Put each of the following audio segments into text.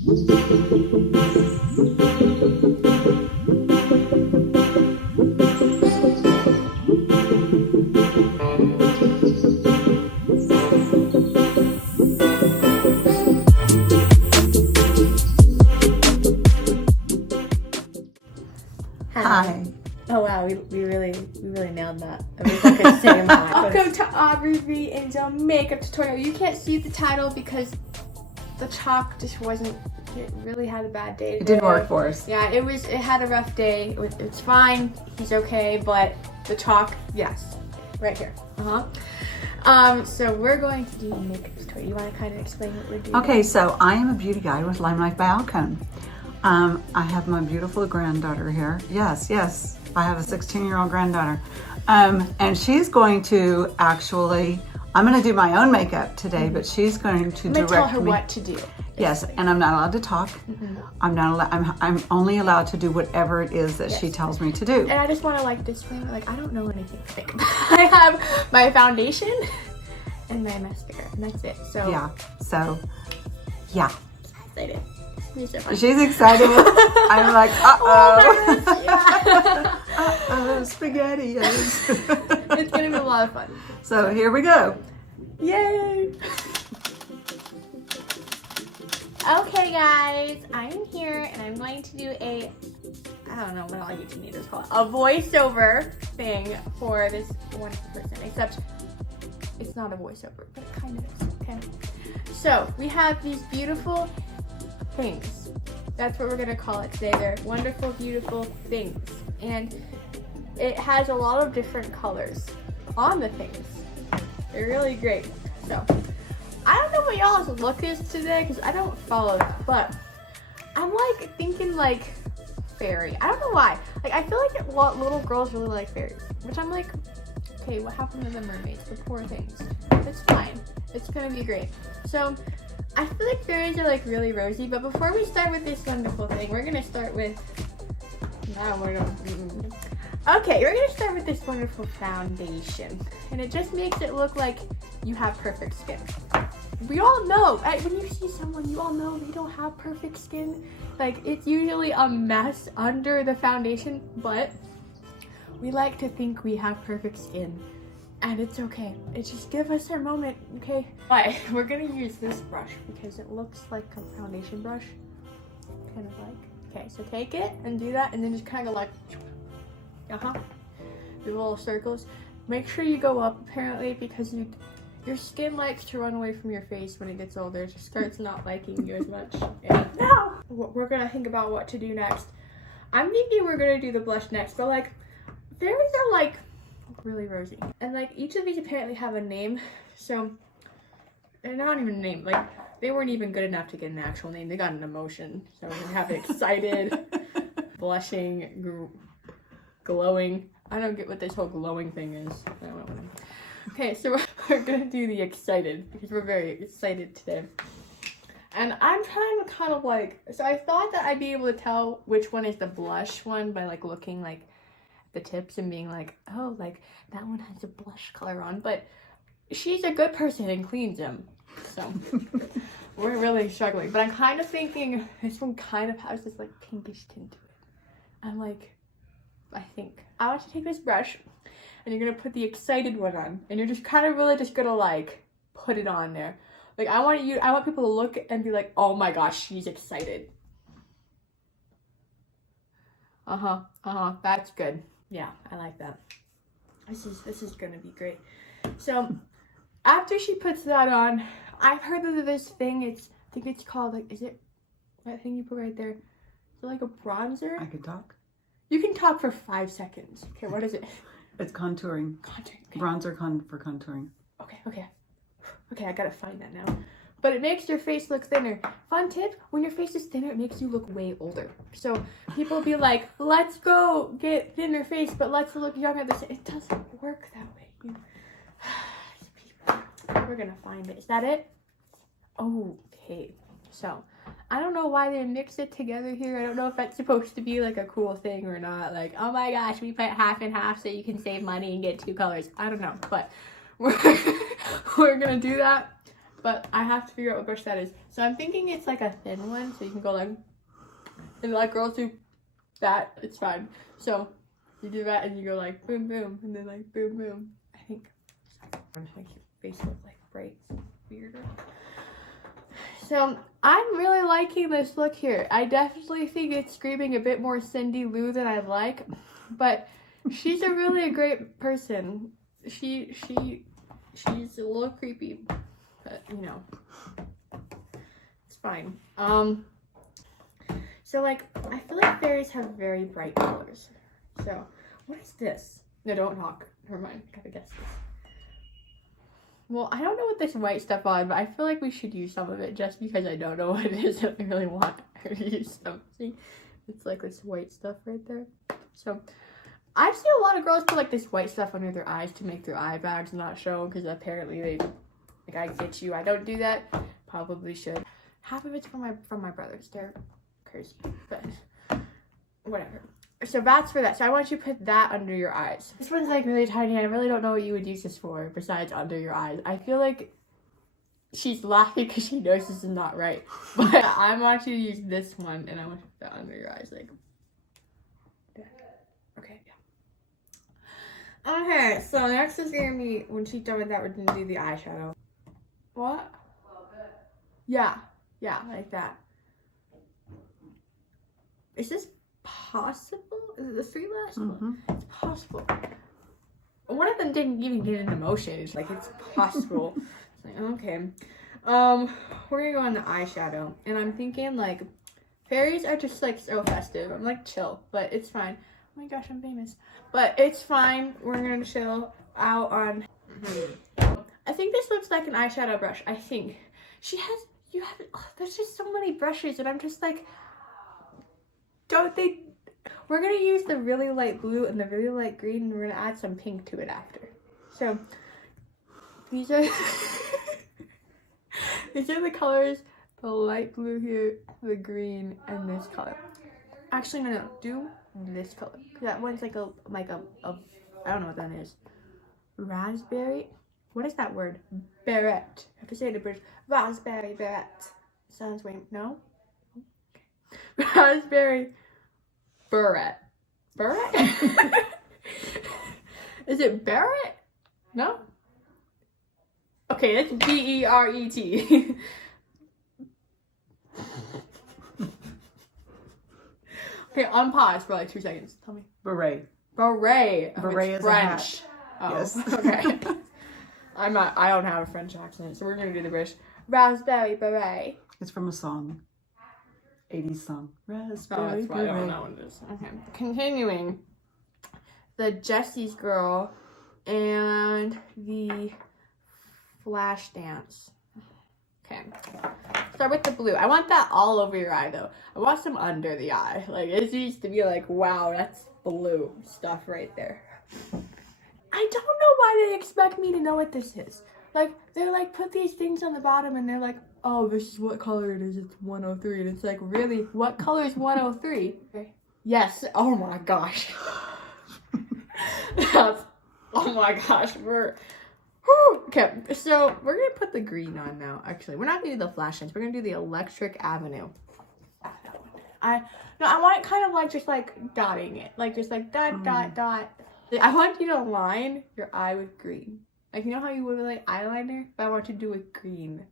Hi. Oh wow, we really nailed that. I wish I could say that. Welcome to Aubree Angel makeup tutorial. You can't see the title because the chalk just wasn't. It really had a bad day today. It didn't work for us. Yeah, it had a rough day. It's fine. He's okay, but the chalk, yes, right here. So we're going to do a makeup tutorial. You want to kind of explain what we're doing? Okay, so I am a beauty guide with Limelight by Alcone. I have my beautiful granddaughter here. Yes, I have a 16-year-old granddaughter. And she's going to actually, I'm going to do my own makeup today, but she's going to direct me. Tell her what to do. Yes, and I'm not allowed to talk. I'm not allowed. I'm only allowed to do whatever it is that she tells me to do. And I just want to disclaimer, I don't know anything. I have my foundation and my mascara, and that's it. So yeah. Excited. She's excited. I'm like, uh-oh. Uh-oh, SpaghettiOs. It's gonna be a lot of fun. So here we go. Yay! Okay guys, I'm here and I'm going to do I don't know what all you teenagers call it, a voiceover thing for this one person, except it's not a voiceover, but it kind of is, okay? So we have these beautiful things. That's what we're gonna call it today. They're wonderful, beautiful things. And it has a lot of different colors on the things. They're really great. So I don't know what y'all's look is today because I don't follow that, but I'm thinking fairy. I don't know why. I feel like little girls really like fairies, which I'm like, okay, what happened to the mermaids, the poor things? It's fine. It's gonna be great. So I feel like fairies are really rosy, but before we start with this wonderful thing, we're gonna start with, we're gonna start with this wonderful foundation. And it just makes it look like you have perfect skin. We all know, when you see someone, you all know they don't have perfect skin. It's usually a mess under the foundation, but we like to think we have perfect skin. And it's okay. It's just give us our moment, okay? But we're gonna use this brush because it looks like a foundation brush. Kind of okay, so take it and do that and then just kind of do little circles. Make sure you go up apparently because your skin likes to run away from your face when it gets older. It just starts not liking you as much. And now we're gonna think about what to do next. I'm thinking we're gonna do the blush next, but fairies are really rosy. And each of these apparently have a name, so they're not even a name. They weren't even good enough to get an actual name. They got an emotion. So we have excited, blushing, glowing. I don't get what this whole glowing thing is. I don't know. Okay, so we're gonna do the excited because we're very excited today. And I'm trying to kind of so I thought that I'd be able to tell which one is the blush one by looking the tips and being oh, that one has a blush color on, but she's a good person and cleans them, so we're really struggling. But I'm kind of thinking this one kind of has this pinkish tint to it. I'm I think I want you to take this brush and you're gonna put the excited one on, and you're just kind of really just gonna put it on there. I want people to look and be oh my gosh, she's excited. That's good. Yeah, I like that. This is gonna be great. So after she puts that on, I've heard of this thing. I think it's called is it that thing you put right there? Is it a bronzer? I could talk. You can talk for 5 seconds. Okay, what is it? It's contouring. Contouring. Okay. Bronzer for contouring. Okay, I gotta find that now. But it makes your face look thinner. Fun tip, when your face is thinner, it makes you look way older. So people be let's go get thinner face, but let's look younger. It doesn't work that way. We're gonna find it. Is that it? Okay, so I don't know why they mix it together here. I don't know if that's supposed to be a cool thing or not. Oh my gosh, we put half and half so you can save money and get 2 colors. I don't know, but we're gonna do that. but I have to figure out what brush that is. So I'm thinking it's like a thin one, so you can go like, and like girls do that, it's fine. So you do that and you go like boom, boom, and then like boom, boom. I think, I'm making your face look like bright, weirder. So I'm really liking this look here. I definitely think it's screaming a bit more Cindy Lou than I like, but she's a really great person. She's a little creepy, but you know, it's fine. So like, I feel like fairies have very bright colors. So what is this? No, don't talk. Never mind. I gotta guess this. Well, I don't know what this white stuff on, but I feel like we should use some of it just because I don't know what it is and I really want to use something. It's like this white stuff right there. So I've seen a lot of girls put like this white stuff under their eyes to make their eye bags not show because apparently they, like, I get you. I don't do that. Probably should. Half of it's from my brothers. They're crazy, but whatever. So that's for that. So I want you to put that under your eyes. This one's like really tiny. I really don't know what you would use this for besides under your eyes. I feel like she's laughing because she knows this is not right. But I want you to use this one and I want you to put that under your eyes. Like, okay, yeah. Okay, so next is gonna be, when she's done with that, we're gonna do the eyeshadow. What? Yeah, like that. Is this possible? Is it the three last one? It's possible. One of them didn't even get an emotion. It's like, it's possible. It's like, okay. We're gonna go on the eyeshadow. And I'm thinking like, fairies are just like so festive. I'm like chill, but it's fine. Oh my gosh, I'm famous. But it's fine. We're gonna chill out on. I think this looks like an eyeshadow brush. I think. There's just so many brushes and I'm just like, we're gonna use the really light blue and the really light green and we're gonna add some pink to it after. So these are the colors, the light blue here, the green, and this color. Actually, no, do this color. That one's like a I don't know what that is. Raspberry? What is that word? Beret. I have to say it in British. Raspberry beret. Sounds weird. No? Raspberry beret. Beret? Is it Barrett? No? Okay, it's B-E-R-E-T. Okay, unpause for like 2 seconds. Tell me. Beret. Beret. Beret is French. a hat. Yes. Okay. I don't have a French accent, so we're gonna do the British. Raspberry beret. It's from a song. 80s song. Oh, Raspberry that's why I don't know what it is. Okay. Continuing. The Jessie's Girl and the Flash Dance. Okay. Start with the blue. I want that all over your eye though. I want some under the eye. Like it needs to be like, wow, that's blue stuff right there. I don't know why they expect me to know what this is. Like, they're like, put these things on the bottom and they're like, oh, this is what color it is. It's 103. And it's like, really? What color is 103? Okay. Yes. Oh my gosh. Oh my gosh. Okay, so we're going to put the green on now, actually. We're not going to do the flash dance. We're going to do the Electric Avenue. I want it kind of like just like dotting it. Like just like dot, dot, dot. I want you to line your eye with green. Like, you know how you would with like eyeliner? But I want you to do it green.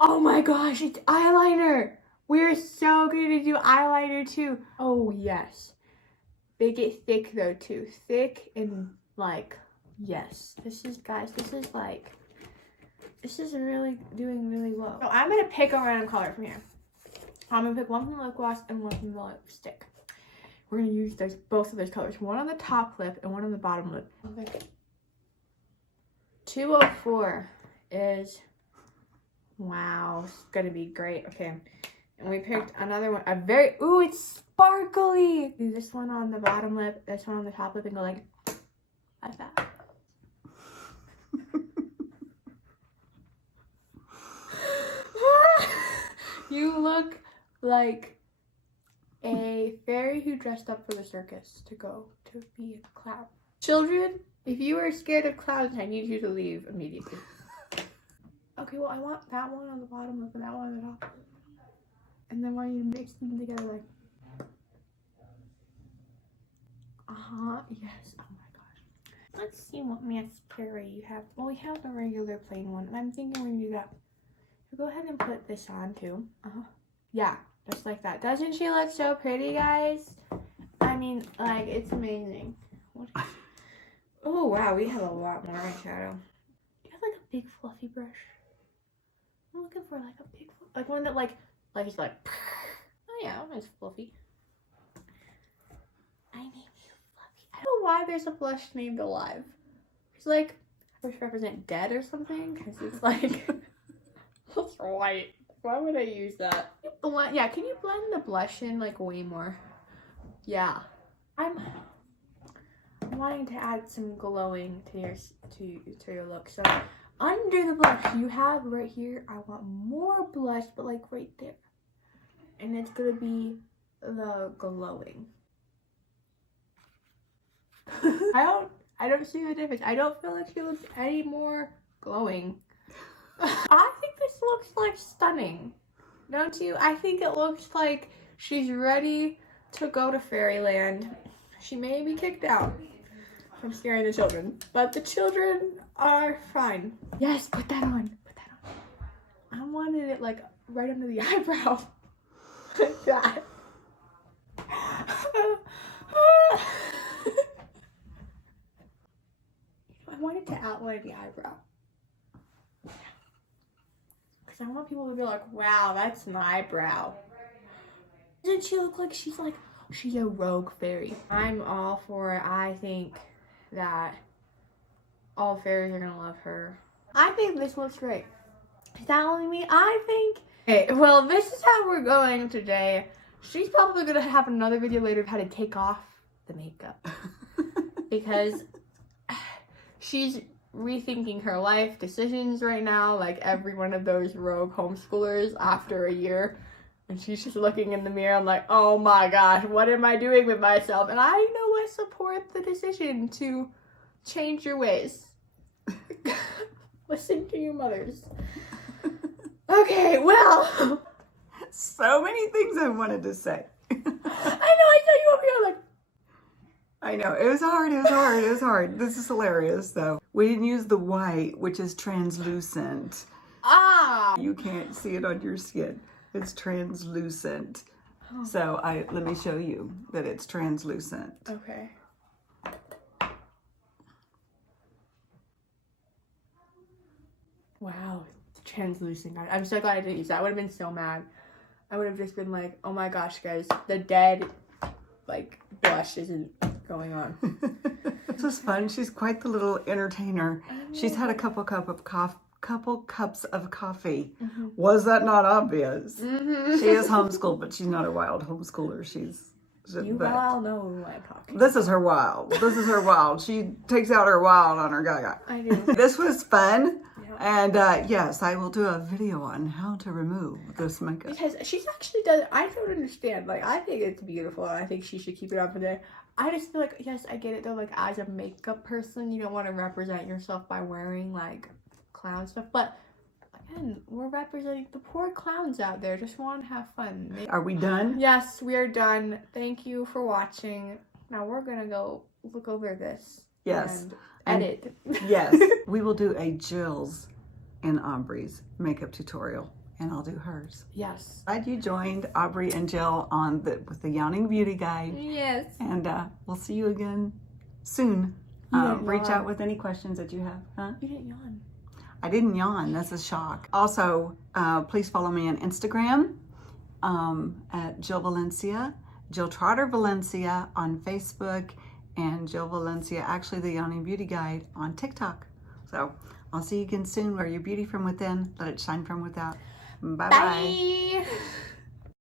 Oh my gosh, it's eyeliner! We're so going to do eyeliner too. Oh yes. Make it thick though too. Thick and like, yes. This is really doing really well. So I'm going to pick a random color from here. I'm going to pick one from the lip gloss and one from the lipstick. We're going to use both of those colors. One on the top lip and one on the bottom lip. Okay. 204 is, wow, it's going to be great. Okay. And we picked another one. Ooh, it's sparkly. Do this one on the bottom lip, this one on the top lip, and go like that. You look like a fairy who dressed up for the circus to go to be a clown. Children, if you are scared of clowns, I need you to leave immediately. Okay, well, I want that one on the bottom lip and that one on the top. And then when you mix them together, like, yes, oh my gosh. Let's see what mascara you have. Well, we have the regular plain one, and I'm thinking we're gonna do that. So go ahead and put this on too. Yeah, just like that. Doesn't she look so pretty, guys? I mean, like, it's amazing. Oh, wow, we have a lot more eyeshadow. Do you have, like, a big fluffy brush? I'm looking for, like, a big, like, one that, like, it's like, oh, yeah, that one's fluffy. I named you Fluffy. I don't know why there's a blush named Alive. It's like, first represent dead or something, because it's, like, looks white. Why would I use that? Yeah, can you blend the blush in, like, way more? Yeah. I'm wanting to add some glowing to your look. So under the blush you have right here, I want more blush, but like right there. And it's gonna be the glowing. I don't see the difference. I don't feel like she looks any more glowing. I think this looks like stunning. Don't you? I think it looks like she's ready to go to fairyland. She may be kicked out from scaring the children, but the children are fine. Yes, put that on. Put that on. I wanted it like right under the eyebrow. Like that. I wanted to outline the eyebrow. Because I want people to be like, wow, that's an eyebrow. Doesn't she look like she's a rogue fairy? I'm all for it. I think that all fairies are gonna love her. I think this looks great. Is that only me? I think. Okay, well, this is how we're going today. She's probably gonna have another video later of how to take off the makeup. Because she's rethinking her life decisions right now, like every one of those rogue homeschoolers after a year. And she's just looking in the mirror. I'm like, oh my gosh, what am I doing with myself? And I know I support the decision to change your ways. Listen to your mothers. Okay, well. So many things I wanted to say. I know, I saw you over here like. I know, it was hard. This is hilarious though. We didn't use the white, which is translucent. Ah! You can't see it on your skin. It's translucent. Oh. So let me show you that it's translucent. Okay. Wow, it's translucent. I'm so glad I didn't use that. I would have been so mad. I would have just been like, oh my gosh, guys, the dead, like, blush isn't going on. This was fun. She's quite the little entertainer. She's had a couple cups of coffee. Mm-hmm. Was that not obvious? Mm-hmm. She is homeschooled, but she's not a wild homeschooler. You all know who I'm talking. This is her wild. She takes out her wild on her GaGa. I do. This was fun. Yeah. And yes, I will do a video on how to remove this makeup. Because she's actually done, I don't understand. Like, I think it's beautiful. And I think she should keep it on for there. I just feel like, yes, I get it though. Like, as a makeup person, you don't want to represent yourself by wearing like clown stuff. But again, we're representing the poor clowns out there. Just want to have fun. Are we done? Yes, we are done. Thank you for watching. Now we're gonna go look over this. Yes. And edit. Yes. We will do a Jill's and Aubree's makeup tutorial, and I'll do hers. Yes. Glad you joined Aubree and Jill with the Yawning Beauty Guide. Yes. And we'll see you again soon. Reach out with any questions that you have. Huh? You didn't yawn. I didn't yawn. That's a shock. Also, please follow me on Instagram at Jill Valencia, Jill Trotter Valencia on Facebook, and Jill Valencia, actually the Yawning Beauty Guide on TikTok. So I'll see you again soon. Wear your beauty from within. Let it shine from without. Bye-bye. Bye.